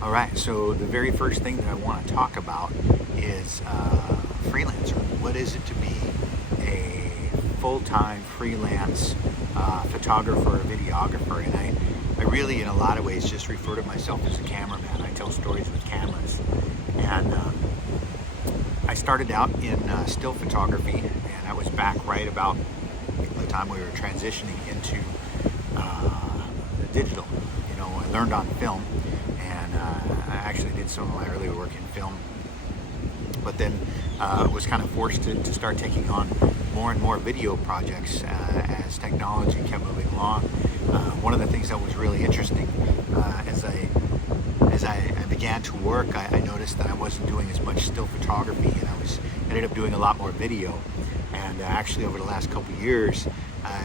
All right, so the very first thing that I want to talk about is freelancer. What is it to be a full-time freelance photographer or videographer? And I really, in a lot of ways, just refer to myself as a cameraman. I tell stories with cameras. And I started out in still photography, and I was back right about the time we were transitioning into digital. I learned on film, and I actually did some of my early work in film, but then was kind of forced to start taking on more and more video projects as technology kept moving along. One of the things that was really interesting as I began to work, I noticed that I wasn't doing as much still photography, and I ended up doing a lot more video. And actually, over the last couple of years,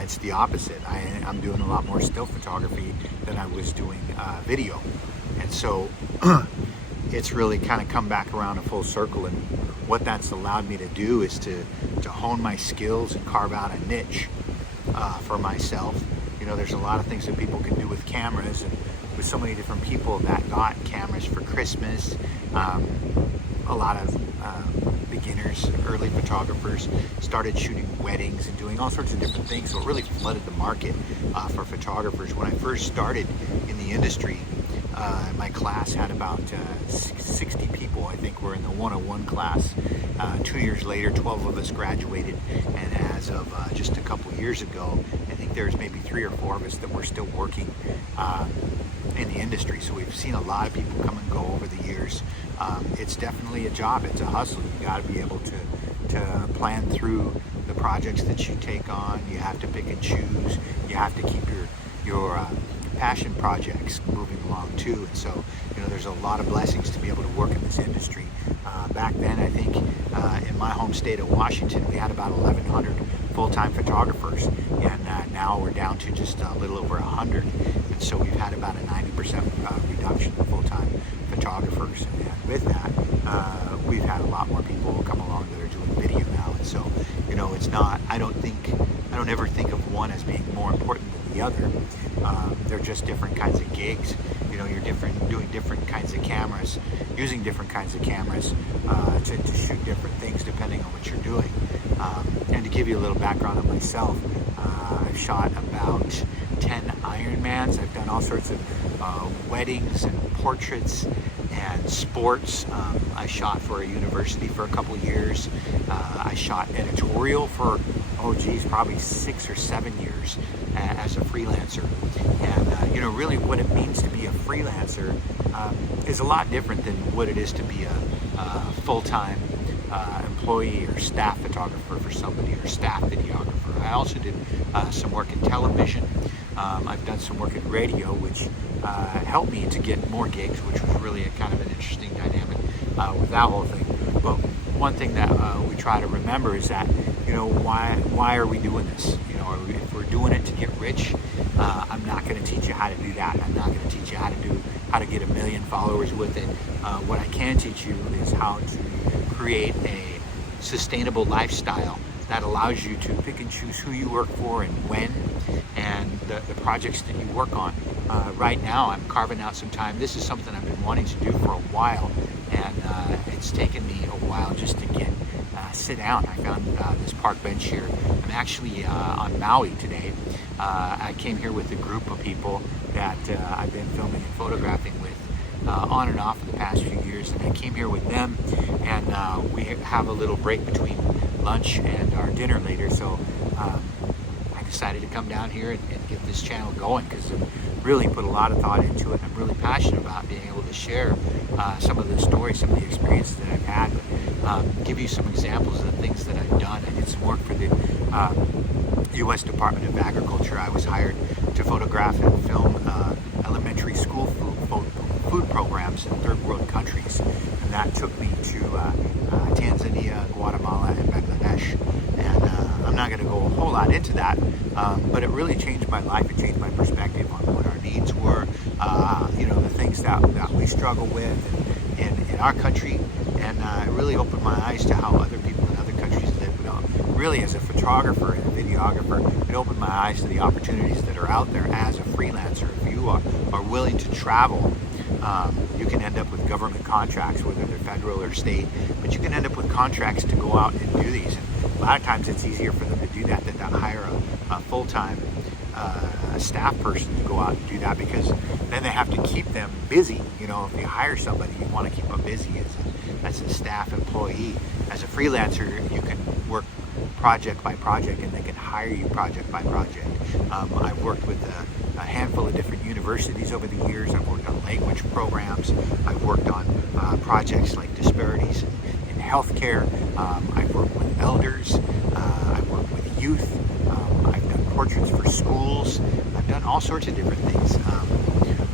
it's the opposite. I'm doing a lot more still photography than I was doing video. And so it's really kind of come back around a full circle. And what that's allowed me to do is to hone my skills and carve out a niche for myself. There's a lot of things that people can do with cameras, and with so many different people that got cameras for Christmas. A lot of beginners, early photographers started shooting weddings and doing all sorts of different things. So it really flooded the market for photographers. When I first started in the industry, my class had about 60 people. I think we're in the 101 class. 2 years later, 12 of us graduated, and as of just a couple years ago, I think there's maybe 3 or 4 of us that were still working in the industry. So we've seen a lot of people come and go over the years. It's definitely a job. It's a hustle. You got to be able to plan through the projects that you take on. You have to pick and choose. You have to keep your passion projects moving along too. And so, there's a lot of blessings to be able to work in this industry. Back then, I think in my home state of Washington, we had about 1,100 full-time photographers, and now we're down to just a little over 100. And so we've had about a 90% reduction in full-time photographers. And with that, we've had a lot more people come along that are doing video now. And so, it's not, I don't ever think of one as being more important than the other. They're just different kinds of gigs. You're doing different kinds of cameras, using different kinds of cameras to shoot different things depending on what you're doing. And to give you a little background on myself, I've shot about 10 Ironmans. I've done all sorts of weddings and portraits and sports. I shot for a university for a couple years. I shot editorial for, probably 6 or 7 years as a freelancer. And really what it means to be a freelancer is a lot different than what it is to be a full-time employee or staff photographer for somebody, or staff videographer. I also did some work in television. I've done some work in radio, which helped me to get more gigs, which was really a kind of an interesting dynamic with that whole thing. But one thing that we try to remember is that, why are we doing this? If we're doing it to get rich, I'm not going to teach you how to do that. I'm not going to teach you how to get 1 million followers with it. What I can teach you is how to create a sustainable lifestyle that allows you to pick and choose who you work for and when, and the projects that you work on. Right now, I'm carving out some time. This is something I've been wanting to do for a while, and it's taken me a while just to sit down. I found this park bench here. I'm actually on Maui today. I came here with a group of people that I've been filming and photographing with on and off for the past few years, and I came here with them, and we have a little break between lunch and our dinner later, so I decided to come down here and get this channel going, because I've really put a lot of thought into it. I'm really passionate about being able to share some of the stories, some of the experiences that I've had, but give you some examples of the things that I've done. I did some work for the U.S. Department of Agriculture. I was hired to photograph and film elementary school food programs in third world countries, and that took me to Tanzania, Guatemala, and Bangladesh. And I'm not going to go a whole lot into that, but it really changed my life. It changed my perspective on what our needs were, the things that we struggle with in our country, and it really opened my eyes to how other people in other countries live. Really, as a photographer and a videographer, it opened my eyes to the opportunities that are out there as a freelancer. If you are willing to travel You can end up with government contracts, whether they're federal or state, but you can end up with contracts to go out and do these. And a lot of times it's easier for them to do that than to hire a full-time staff person to go out and do that, because then they have to keep them busy. You know, if you hire somebody, you want to keep them busy as a staff employee. As a freelancer, you can work project by project, and they can hire you project by project. I've worked with a handful of different universities over the years. I've worked on language programs. I've worked on projects like disparities in healthcare. I've worked with elders. I've worked with youth. I've done portraits for schools. I've done all sorts of different things.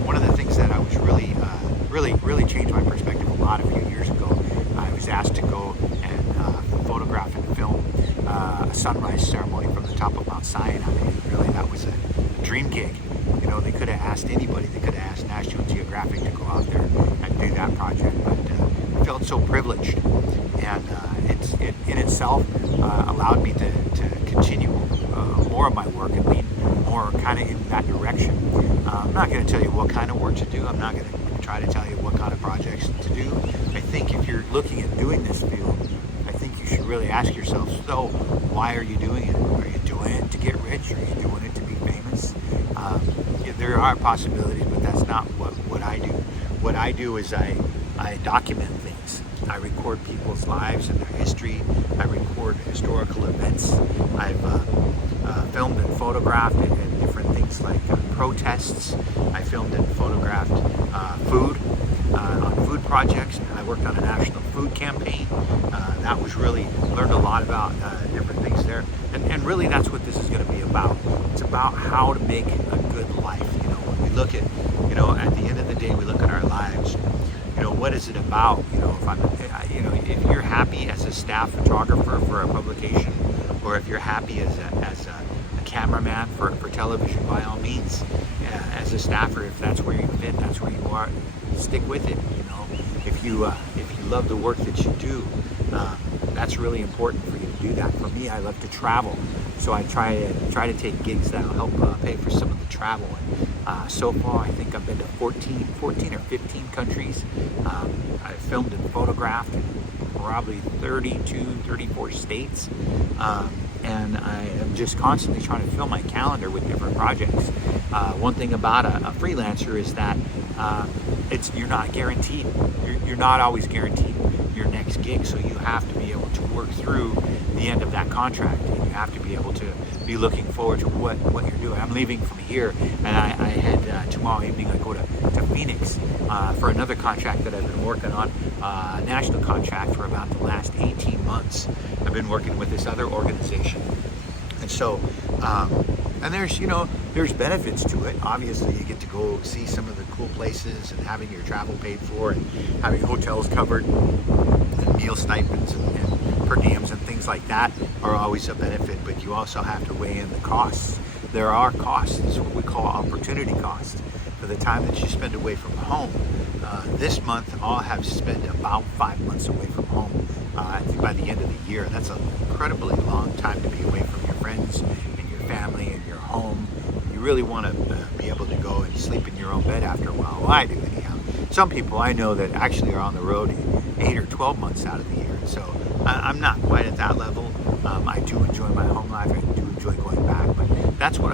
One of the things that I was really changed my perspective a lot a few years ago, I was asked to go and photograph and film a sunrise ceremony from the top of Mount Sinai. Really, that was a dream gig. You know, they could have asked anybody. They could have asked National Geographic to go out there and do that project, but I felt so privileged, and it in itself allowed me to continue more of my work and lean more kind of in that direction. I'm not going to tell you what kind of work to do. I'm not going to try to tell you what kind of projects to do. I think if you're looking at doing this field, I think you should really ask yourself, so why are you doing it? Are you doing it to get rich? Are you doing it to be famous? Yeah, there are possibilities, but that's not what I do. What I do is I document things. I record people's lives and their history. I record historical events. I've filmed and photographed and different things like protests. I filmed and photographed food on food projects. I worked on a national food campaign. That was really, learned a lot about different things there. And really that's what this is going to be about. It's about how to make a good life. You know, when we look at, you know, at the end of the day, we look at our lives. You know, what is it about? You know, if you're happy as a staff photographer for a publication, or if you're happy as a cameraman for television, by all means, as a staffer, if that's where you fit, that's where you are, stick with it. You know, if you love the work that you do, that's really important for you to do that. For me, I love to travel, so I try to take gigs that'll help pay for some of the travel. And so far, I think I've been to 14 or 15 countries. I've filmed and photographed in probably 32, 34 states. And I am just constantly trying to fill my calendar with different projects. One thing about a freelancer is that you're not guaranteed. You're not always guaranteed your next gig, so you have to be able to work through the end of that contract. And you have to be able to be looking forward to what you're doing. I'm leaving from here, and I head tomorrow evening. I go to Phoenix for another contract that I've been working on, a national contract for about the last 18 months. I've been working with this other organization, and so and there's benefits to it. Obviously, you get to go see some of the cool places, and having your travel paid for, and having hotels covered, and meal stipends and per diems and things like that are always a benefit. But you also have to weigh in the costs. There are costs. This is what we call opportunity costs. For the time that you spend away from home, this month I'll have spent about 5 months away from home. I think by the end of the year, that's an incredibly long time to be away from your friends and your family and your home. You really want to be able to go and sleep in your own bed after a while. Well, I do anyhow. Some people I know that actually are on the road 8 or 12 months out of the year. So I'm not quite at that level. I do enjoy my home life. I do enjoy going back. But that's what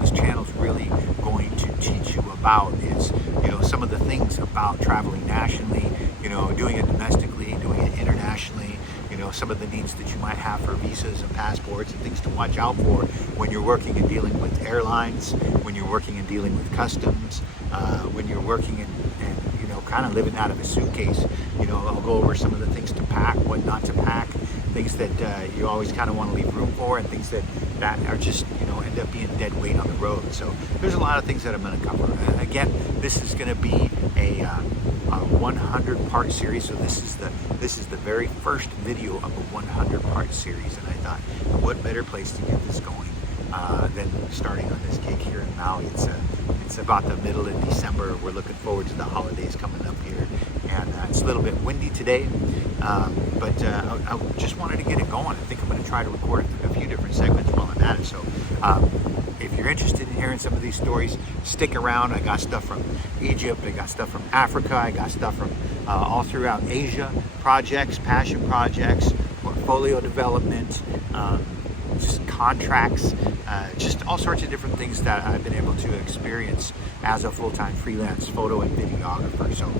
this channel is really going to teach you about, is, some of the things about traveling nationally, doing it domestically, doing it internationally, some of the needs that you might have for visas and passports and things to watch out for when you're working and dealing with airlines, when you're working and dealing with customs, when you're working and kind of living out of a suitcase. I'll go over some of the things to pack, what not to pack, things that you always kind of want to leave room for, and things that are just end up being dead weight on the road. So there's a lot of things that I'm going to cover. Again, this is going to be a 100-part series. So this is the very first video of a 100-part series, and I thought, what better place to get this going than starting on this gig here in Maui. It's about the middle of December. We're looking forward to the holidays coming up here, and it's a little bit windy today, but I just wanted to get it going. I think I'm going to try to record a few different segments while I'm at it. So if you're interested in hearing some of these stories, stick around. I got stuff from Egypt, I got stuff from Africa, I got stuff from all throughout Asia, projects, passion projects, portfolio development, just contracts, just all sorts of different things that I've been able to experience as a full-time freelance photo and videographer. So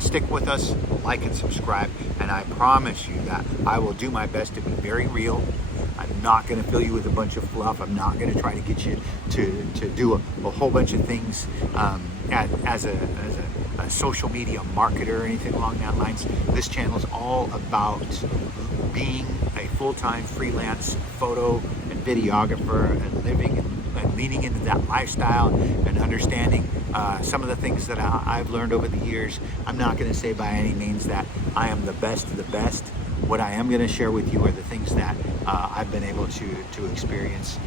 stick with us, like and subscribe, and I promise you that I will do my best to be very real. I'm not going to fill you with a bunch of fluff. I'm not going to try to get you to do a whole bunch of things as a social media marketer or anything along that lines. This channel is all about being a full-time freelance photo and videographer and living and leaning into that lifestyle and understanding some of the things that I've learned over the years. I'm not going to say by any means that I am the best of the best. What I am going to share with you are the things that I've been able to experience,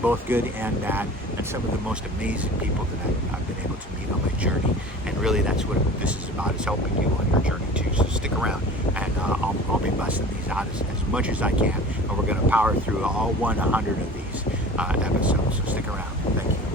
both good and bad, and some of the most amazing people that I've been able to meet on my journey. And really, that's what this is about, is helping you on your journey too. So stick around, and I'll be busting these out as much as I can, and we're going to power through all 100 of these episodes. So stick around. Thank you.